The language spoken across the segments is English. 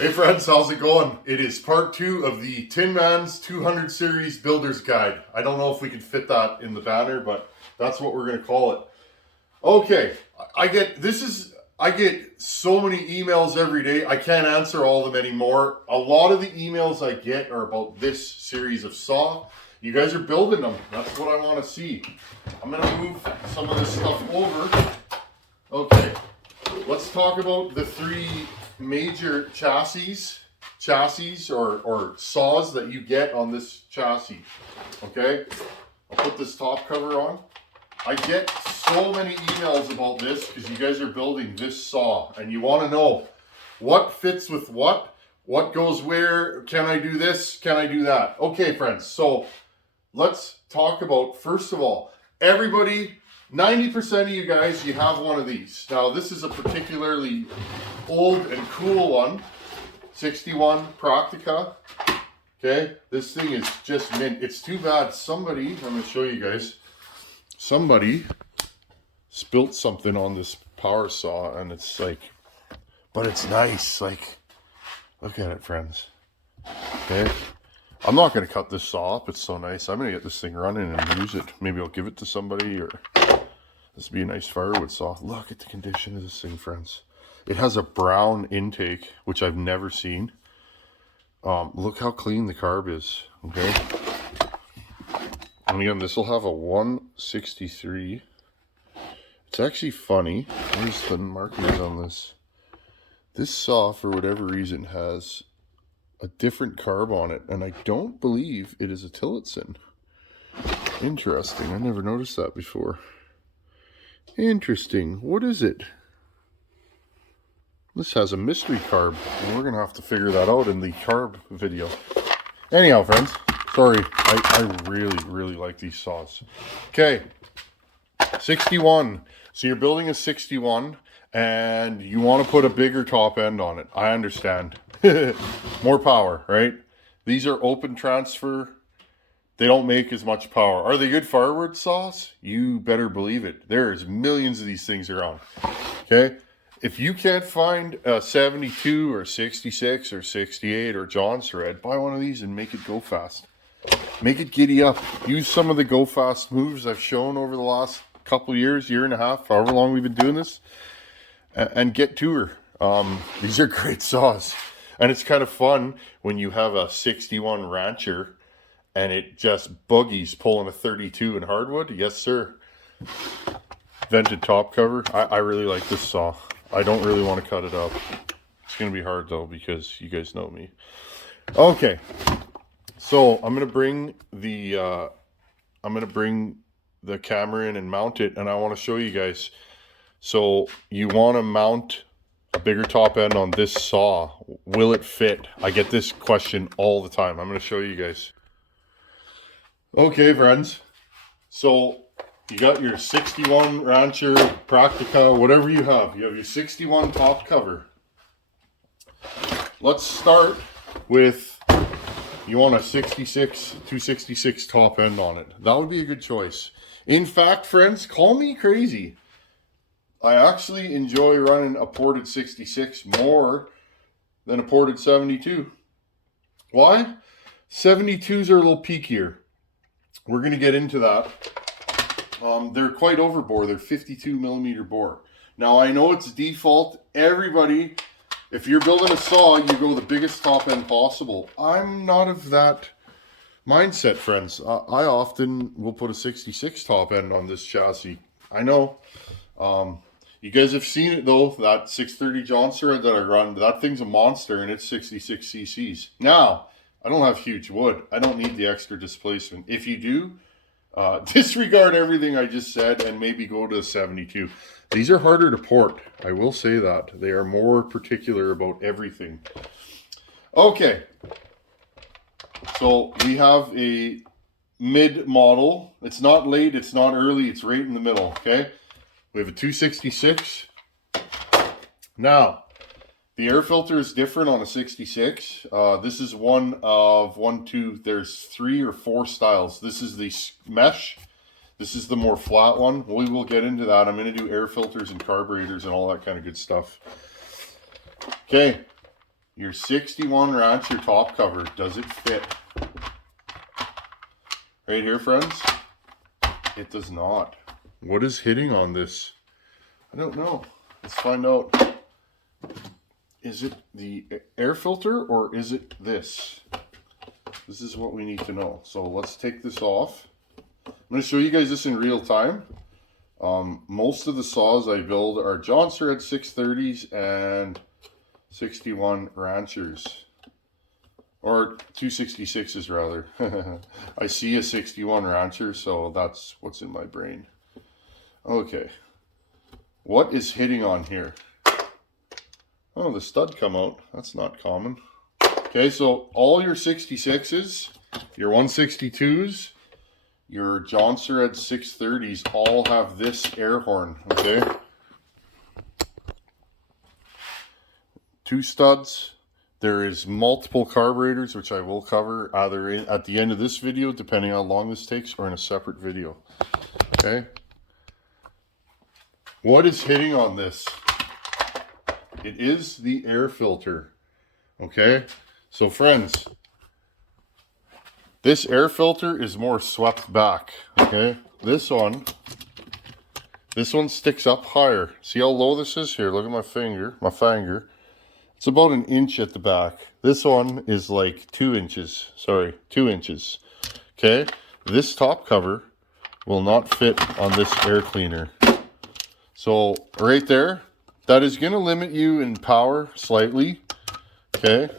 Hey friends, how's it going? It is part 2 of the Tin Man's 200 Series Builder's Guide. I don't know if we can fit that in the banner, but that's what we're going to call it. Okay, I get so many emails every day. I can't answer all of them anymore. A lot of the emails I get are about this series of saw. You guys are building them. That's what I want to see. I'm going to move some of this stuff over. Okay, let's talk about the 3 major chassis or saws that you get on this chassis. Okay, I'll put this top cover on. I get so many emails about this because you guys are building this saw and you want to know what fits with what goes where, can I do this, can I do that? Okay friends, so let's talk about, first of all, everybody, 90% of you guys, you have one of these. Now this is a particularly old and cool one, 61 Praktica. Okay, this thing is just mint. It's too bad somebody, I'm going to show you guys, somebody spilt something on this power saw and it's like, but it's nice, like, look at it friends. Okay, I'm not going to cut this saw up, it's so nice. I'm going to get this thing running and use it. Maybe I'll give it to somebody, or this would be a nice firewood saw. Look at the condition of this thing friends. It has a brown intake, which I've never seen. Look how clean the carb is, okay? And again, this will have a 163. It's actually funny. Where's the markings on this? This saw, for whatever reason, has a different carb on it, and I don't believe it is a Tillotson. Interesting. I never noticed that before. Interesting. What is it? This has a mystery carb, and we're going to have to figure that out in the carb video. Anyhow, friends, sorry. I really like these saws. Okay, 61. So you're building a 61, and you want to put a bigger top end on it. I understand. More power, right? These are open transfer. They don't make as much power. Are they good firewood saws? You better believe it. There's millions of these things around. Okay? If you can't find a 72 or 66 or 68 or johnstrad, buy one of these and make it go fast. Make it giddy up. Use some of the go fast moves I've shown over the last couple of years, year and a half, however long we've been doing this, and get to her. These are great saws. And it's kind of fun when you have a 61 Rancher and it just boogies pulling a 32 in hardwood. Yes, sir. Vented top cover. I really like this saw. I don't really want to cut it up. It's going to be hard though because you guys know me. Okay. So I'm going to bring the camera in and mount it, and I want to show you guys. So you want to mount a bigger top end on this saw. Will it fit? I get this question all the time. I'm going to show you guys. Okay, friends. So you got your 61 Rancher, Praktica, whatever you have. You have your 61 top cover. Let's start with, you want a 266 top end on it. That would be a good choice. In fact, friends, call me crazy. I actually enjoy running a ported 66 more than a ported 72. Why? 72s are a little peakier. We're going to get into that. They're quite overbore. They're 52 millimeter bore. Now, I know it's default. Everybody, if you're building a saw, you go the biggest top end possible. I'm not of that mindset, friends. I often will put a 66 top end on this chassis. I know. You guys have seen it though, that 630 johnstrad that I run, that thing's a monster and it's 66 cc's. Now, I don't have huge wood. I don't need the extra displacement. If you do, disregard everything I just said and maybe go to a 72. These are harder to port. I will say that. They are more particular about everything. Okay. So we have a mid model. It's not late, it's not early, it's right in the middle, okay? We have a 266. Now, the air filter is different on a 66. This is there's 3 or 4 styles. This is the mesh. This is the more flat one. We will get into that. I'm going to do air filters and carburetors and all that kind of good stuff. Okay. your 61 Rancher top cover, does it fit? Right here, friends, it does not. What is hitting on this? I don't know. Let's find out. Is it the air filter or is it this? This is what we need to know. So let's take this off. I'm going to show you guys this in real time. Most of the saws I build are johnstrad 630s and 61 Ranchers. Or 266s rather. I see a 61 Rancher, so that's what's in my brain. Okay. What is hitting on here? Oh, the stud come out. That's not common. Okay, so all your 66s, your 162s, your johnstrad 630s all have this air horn, okay? 2 studs. There is multiple carburetors, which I will cover either at the end of this video, depending on how long this takes, or in a separate video, okay? What is hitting on this? It is the air filter, okay? So friends, this air filter is more swept back, okay? This one sticks up higher. See how low this is? Here, look at my finger. It's about 1 inch at the back. This one is like 2 inches. Sorry, 2 inches. Okay? This top cover will not fit on this air cleaner. So, right there, that is going to limit you in power slightly. Okay?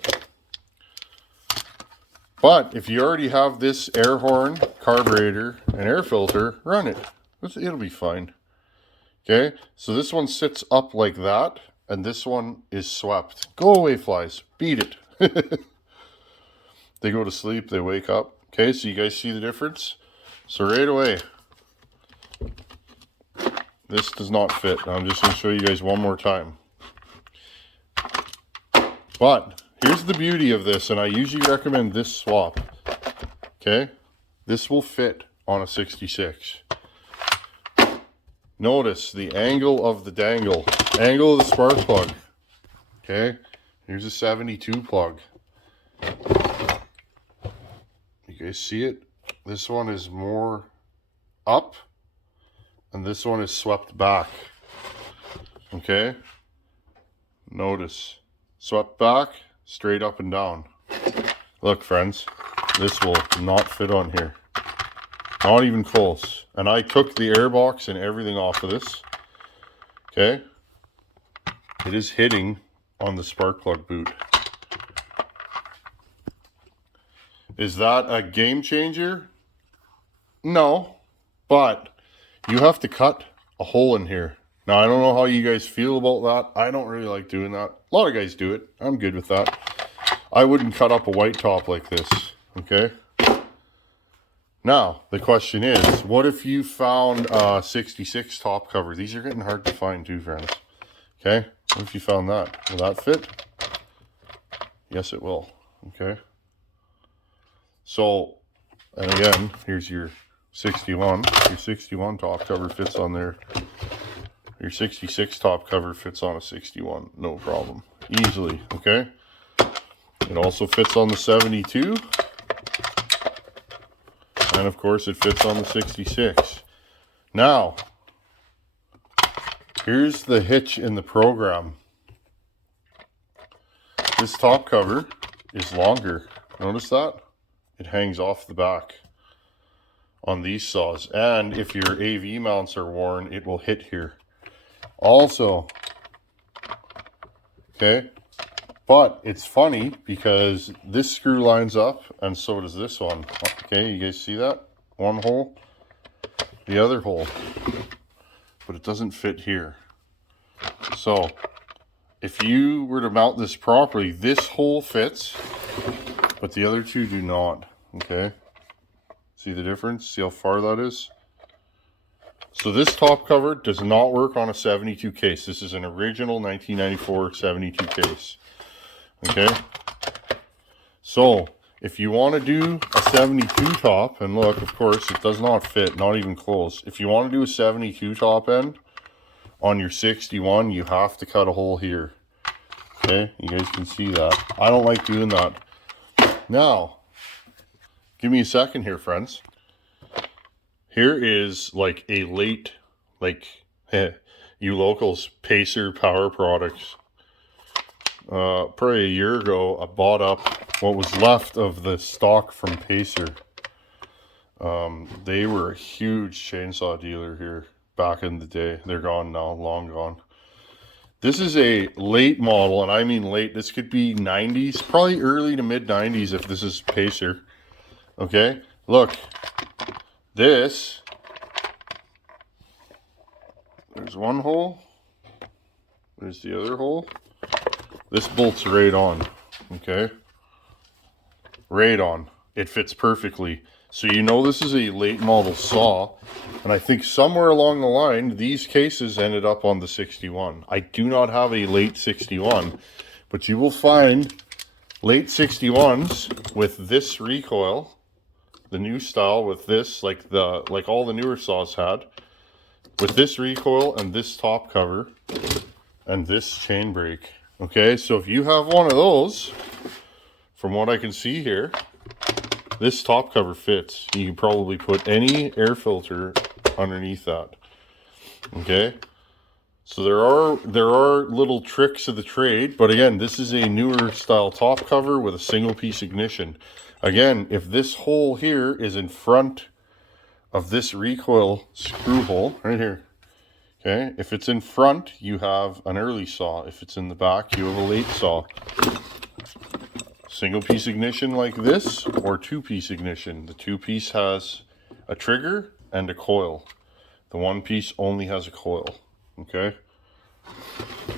But if you already have this air horn, carburetor, and air filter, run it. It'll be fine. Okay? So this one sits up like that. And this one is swept. Go away, flies. Beat it. They go to sleep. They wake up. Okay, so you guys see the difference? So right away, this does not fit. I'm just going to show you guys one more time. But here's the beauty of this, and I usually recommend this swap. Okay? This will fit on a 66. Notice the angle of the dangle. Angle of the spark plug. Okay, here's a 72 plug. You guys see it? This one is more up, and this one is swept back. Okay, notice swept back, straight up and down. Look, friends, this will not fit on here. Not even close. And I took the air box and everything off of this. Okay. It is hitting on the spark plug boot. Is that a game changer? No. But you have to cut a hole in here. Now, I don't know how you guys feel about that. I don't really like doing that. A lot of guys do it. I'm good with that. I wouldn't cut up a white top like this. Okay. Now, the question is, what if you found a 66 top cover? These are getting hard to find too, friends. Okay? What if you found that? Will that fit? Yes, it will. Okay? So, and again, here's your 61. Your 61 top cover fits on there. Your 66 top cover fits on a 61. No problem. Easily. Okay? It also fits on the 72. And of course it fits on the 66. Now, here's the hitch in the program. This top cover is longer. Notice that? It hangs off the back on these saws. And if your AV mounts are worn, it will hit here. Also, okay, but it's funny because this screw lines up and so does this one. Okay, you guys see that? One hole, the other hole, but it doesn't fit here. So if you were to mount this properly, this hole fits, but the other two do not. Okay, see the difference? See how far that is? So this top cover does not work on a 72 case. This is an original 1994 72 case. Okay, so if you want to do a 72 top, and look, of course, it does not fit, not even close. If you want to do a 72 top end on your 61, you have to cut a hole here. Okay, you guys can see that. I don't like doing that. Now, give me a second here, friends. Here is like a late, like, you locals, Pacer Power Products. Probably a year ago, I bought up what was left of the stock from Pacer. They were a huge chainsaw dealer here back in the day. They're gone now, long gone. This is a late model, and I mean late. This could be 90s, probably early to mid 90s if this is Pacer. Okay, look, this, there's one hole, there's the other hole. This bolts right on, okay? Right on. It fits perfectly. So you know this is a late model saw, and I think somewhere along the line, these cases ended up on the 61. I do not have a late 61, but you will find late 61s with this recoil, the new style with this, like all the newer saws had, with this recoil and this top cover and this chain brake. Okay, so if you have one of those, from what I can see here, this top cover fits. You can probably put any air filter underneath that. Okay, so there are little tricks of the trade, but again, this is a newer style top cover with a single piece ignition. Again, if this hole here is in front of this recoil screw hole right here, okay, if it's in front, you have an early saw. If it's in the back, you have a late saw. Single piece ignition like this, or two piece ignition. The two piece has a trigger and a coil. The one piece only has a coil. Okay,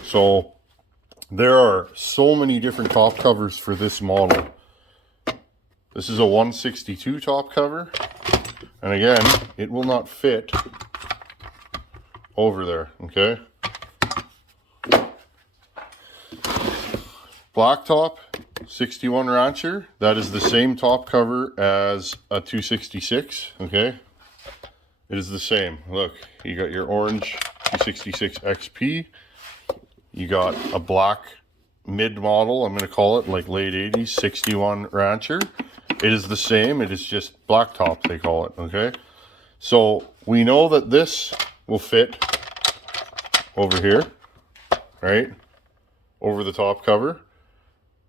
so there are so many different top covers for this model. This is a 162 top cover, and again, it will not fit over there. Okay, blacktop 61 Rancher, that is the same top cover as a 266. Okay, it is the same. Look, you got your orange 266 XP, you got a black mid model, I'm going to call it, like late 80s 61 Rancher. It is the same, it is just blacktop they call it. Okay, so we know that this will fit over here, right, over the top cover.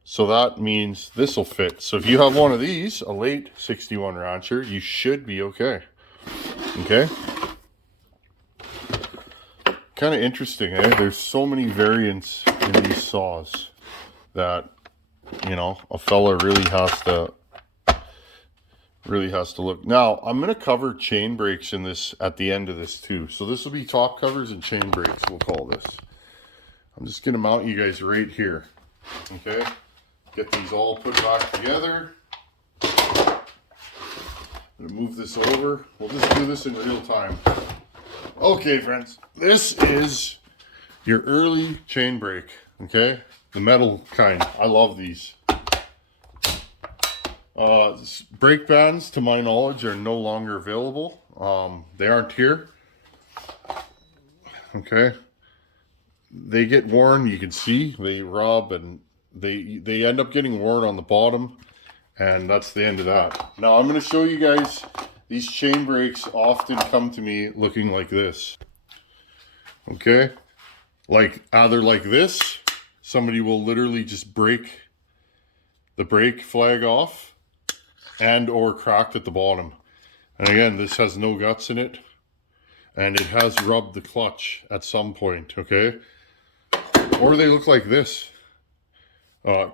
So that means this will fit. So if you have one of these, a late 61 Rancher, you should be okay. Okay? Kind of interesting, eh? There's so many variants in these saws that, you know, a fella really has to look. Now, I'm going to cover chain brakes in this at the end of this too. So this will be top covers and chain brakes, we'll call this. I'm just going to mount you guys right here. Okay? Get these all put back together. I'm going to move this over. We'll just do this in real time. Okay, friends. This is your early chain brake. Okay? The metal kind. I love these. Brake bands, to my knowledge, are no longer available. They aren't here. Okay? They get worn. You can see. They rub and they end up getting worn on the bottom, and that's the end of that. Now I'm going to show you guys, these chain brakes often come to me looking like this. Okay, like either like this, somebody will literally just break the brake flag off, and or cracked at the bottom. And again, this has no guts in it, and it has rubbed the clutch at some point. Okay, or they look like this.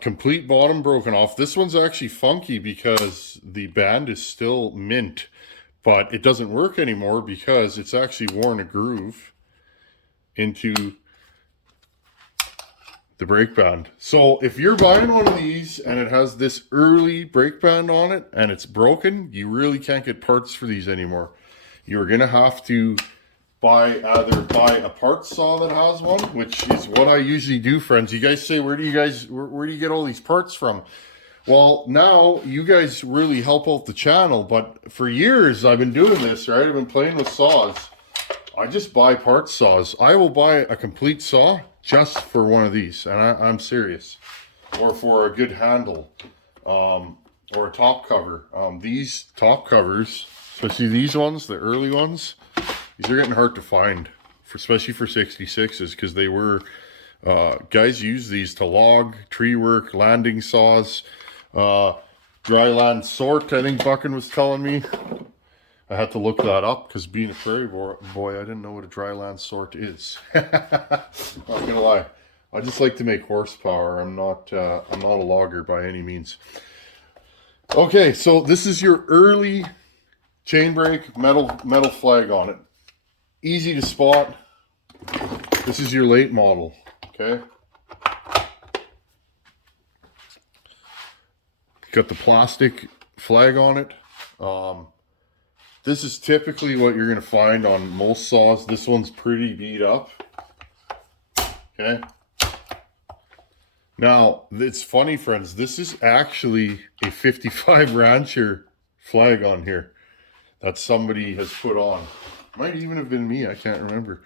Complete bottom broken off. This one's actually funky because the band is still mint, but it doesn't work anymore because it's actually worn a groove into the brake band. So if you're buying one of these and it has this early brake band on it and it's broken, you really can't get parts for these anymore. You're gonna have to either buy a parts saw that has one, which is what I usually do, friends. You guys say, where do you get all these parts from? Well, now you guys really help out the channel, but for years I've been doing this, right? I've been playing with saws. I just buy parts saws. I will buy a complete saw just for one of these, and I'm serious. Or for a good handle, or a top cover. These top covers, especially these ones, the early ones, these are getting hard to find, especially for 66s, because they were, guys use these to log, tree work, landing saws, dry land sort, I think Buckin was telling me. I had to look that up because being a prairie boy, I didn't know what a dry land sort is. Not gonna lie, I just like to make horsepower. I'm not a logger by any means. Okay, so this is your early chain brake metal flag on it. Easy to spot. This is your late model. Okay. Got the plastic flag on it. This is typically what you're going to find on most saws. This one's pretty beat up. Okay. Now, it's funny, friends. This is actually a 55 Rancher flag on here that somebody has put on. Might even have been me. I can't remember.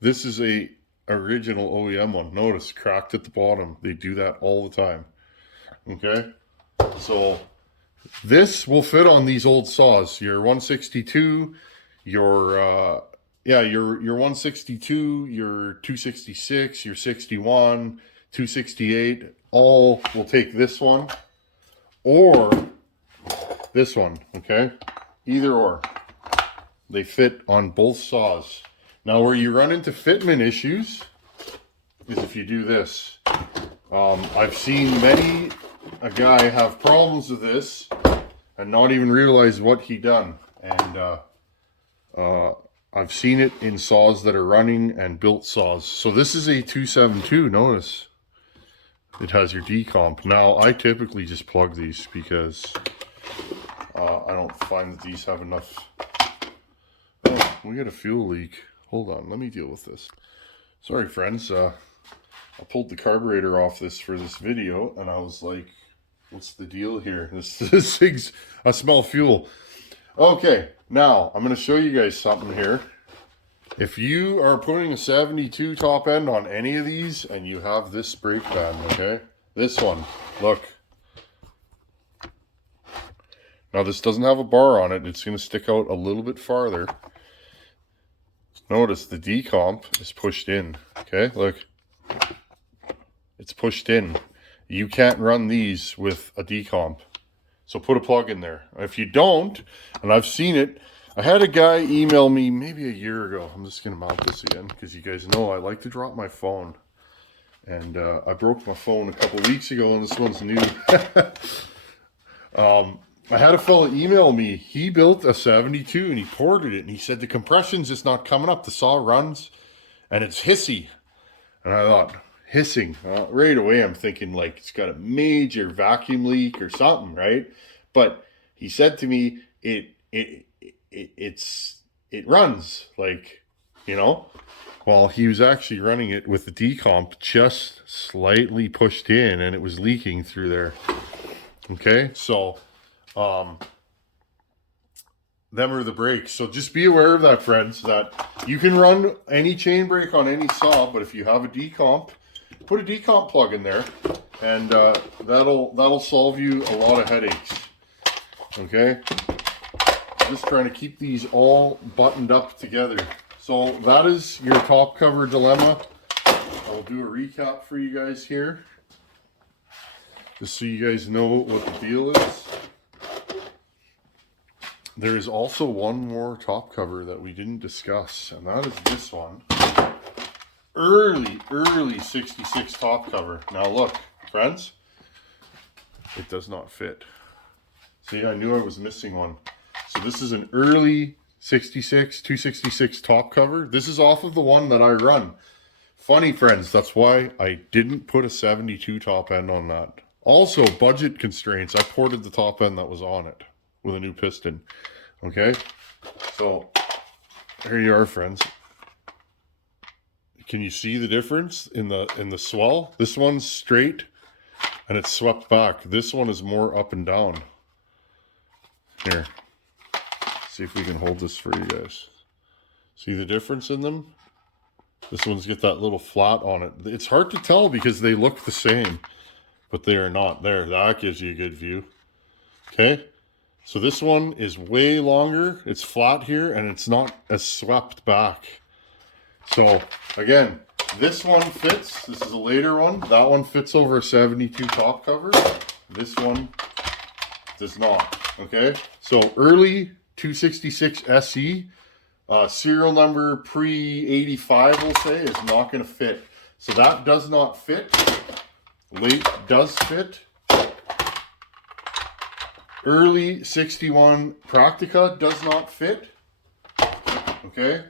This is a original OEM one. Notice, cracked at the bottom. They do that all the time. Okay. So this will fit on these old saws. Your 162, your 162, your 266, your 61, 268, all will take this one or this one, okay? Either or. They fit on both saws. Now where you run into fitment issues is if you do this. I've seen a guy have problems with this and not even realize what he done. And I've seen it in saws that are running and built saws. So this is a 272, notice. It has your decomp. Now I typically just plug these because I don't find that these have enough. Oh, we got a fuel leak. Hold on, let me deal with this. Sorry friends, I pulled the carburetor off this for this video and I was like, what's the deal here? This thing's, I smell fuel. Okay, now I'm going to show you guys something here. If you are putting a 72 top end on any of these and you have this brake pad, okay? This one, look. Now this doesn't have a bar on it. It's going to stick out a little bit farther. Notice the decomp is pushed in, okay? Look. It's pushed in. You can't run these with a decomp. So put a plug in there. If you don't, and I've seen it, I had a guy email me maybe a year ago. I'm just going to mount this again because you guys know I like to drop my phone. And I broke my phone a couple weeks ago and this one's new. I had a fella email me. He built a 72 and he ported it. And he said the compression's just not coming up. The saw runs and it's hissy. And I thought, hissing. Right away I'm thinking like it's got a major vacuum leak or something, right? But he said to me, it runs, like, you know. Well, he was actually running it with the decomp just slightly pushed in and it was leaking through there. Okay, so them are the brakes. So just be aware of that, friends, that you can run any chain brake on any saw, but if you have a decomp, put a decomp plug in there and that'll solve you a lot of headaches. Okay, just trying to keep these all buttoned up together. So that is your top cover dilemma. I'll do a recap for you guys here, just so you guys know what the deal is. There is also one more top cover that we didn't discuss, and that is this one. Early 66 top cover. Now look, friends, it does not fit. See, I knew I was missing one. So this is an early 66, 266 top cover. This is off of the one that I run. Funny, friends, that's why I didn't put a 72 top end on that. Also, budget constraints. I ported the top end that was on it with a new piston. Okay, so here you are, friends. Can you see the difference in the swell? This one's straight and it's swept back. This one is more up and down. Here, see if we can hold this for you guys. See the difference in them? This one's got that little flat on it. It's hard to tell because they look the same, but they are not. There, that gives you a good view. Okay, so this one is way longer. It's flat here and it's not as swept back. So again, this one fits. This is a later one. That one fits over a 72 top cover. This one does not. Okay, so early 266 SE, serial number pre-85, we'll say, is not going to fit. So that does not fit. Late does fit. Early 61 Practica does not fit. Okay.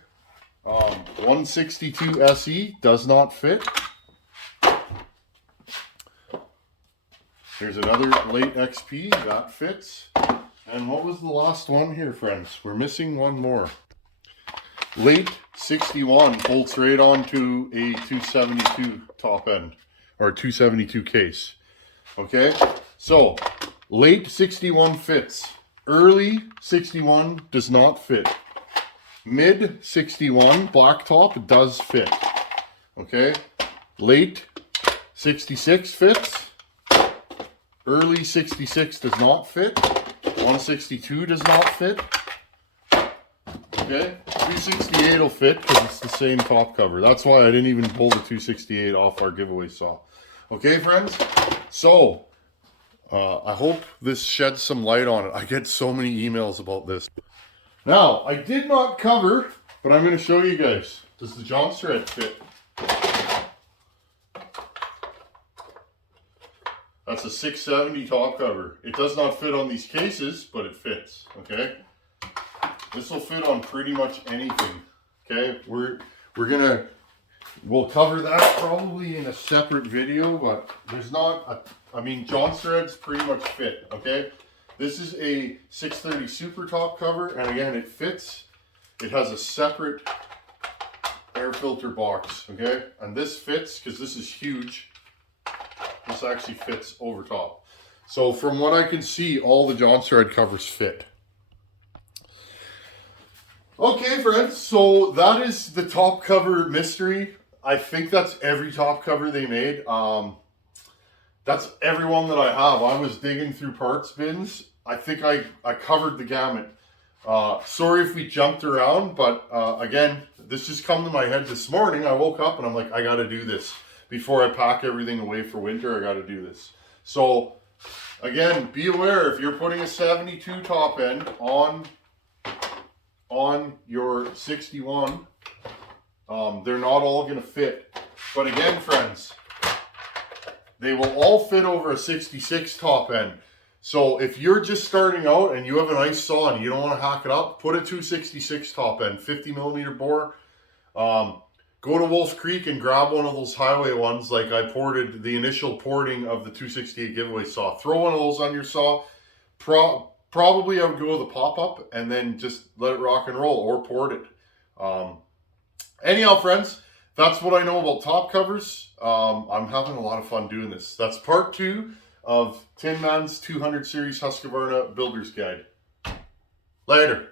162 SE does not fit. There's another late XP that fits. And what was the last one here, friends? We're missing one more. Late 61 bolts right onto a 272 top end, or 272 case. Okay, so late 61 fits. Early 61 does not fit. Mid 61 blacktop does fit. Okay, late 66 fits. Early 66 does not fit. 162 does not fit. Okay, 268 will fit because it's the same top cover. That's why I didn't even pull the 268 off our giveaway saw. Okay, friends, so I hope this sheds some light on it. I get so many emails about this. Now, I did not cover, but I'm going to show you guys. Does the johnstrad fit? That's a 670 top cover. It does not fit on these cases, but it fits, okay? This will fit on pretty much anything, okay? We'll cover that probably in a separate video, but there's not I mean, johnstrads pretty much fit, okay? This is a 630 super top cover, and again, it fits. It has a separate air filter box, okay? And this fits because this is huge. This actually fits over top. So from what I can see, all the johnstrad covers fit. Okay, friends, so that is the top cover mystery. I think that's every top cover they made. That's every one that I have. I was digging through parts bins. I think I covered the gamut. Sorry if we jumped around, but again, this just come to my head this morning. I woke up and I'm like, I gotta do this. Before I pack everything away for winter, I gotta do this. So, again, be aware if you're putting a 72 top end on your 61, they're not all gonna fit. But again, friends, they will all fit over a 66 top end. So if you're just starting out and you have a nice saw and you don't want to hack it up, put a 266 top end, 50 millimeter bore. Go to Wolf Creek and grab one of those highway ones like I ported the initial porting of the 268 giveaway saw. Throw one of those on your saw. Probably I would go with a pop-up and then just let it rock and roll or port it. Anyhow, friends, that's what I know about top covers. I'm having a lot of fun doing this. That's part 2 of Tin Man's 200 Series Husqvarna Builder's Guide. Later.